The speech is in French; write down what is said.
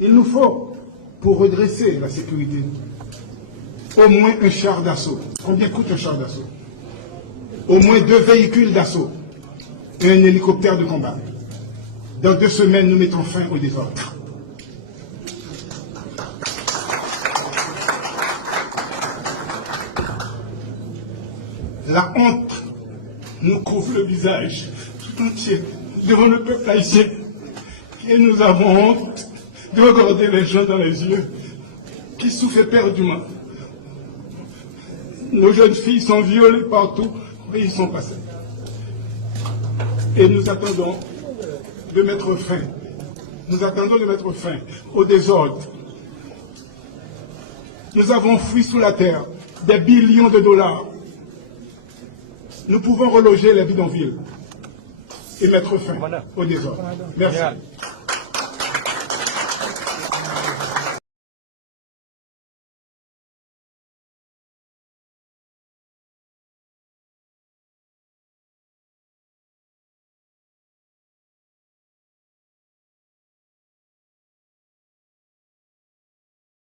Il nous faut, pour redresser la sécurité, au moins un char d'assaut. Combien coûte un char d'assaut? Au moins 2 véhicules d'assaut et un hélicoptère de combat. Dans 2 semaines, nous mettons fin au désordre. La honte nous couvre le visage tout entier devant le peuple haïtien. Et nous avons honte de regarder les gens dans les yeux qui souffrent éperdument. Nos jeunes filles sont violées partout où ils sont passés. Et nous attendons de mettre fin. Nous attendons de mettre fin au désordre. Nous avons fui sous la terre des billions de dollars. Nous pouvons reloger les bidonvilles et mettre fin au désordre. Merci.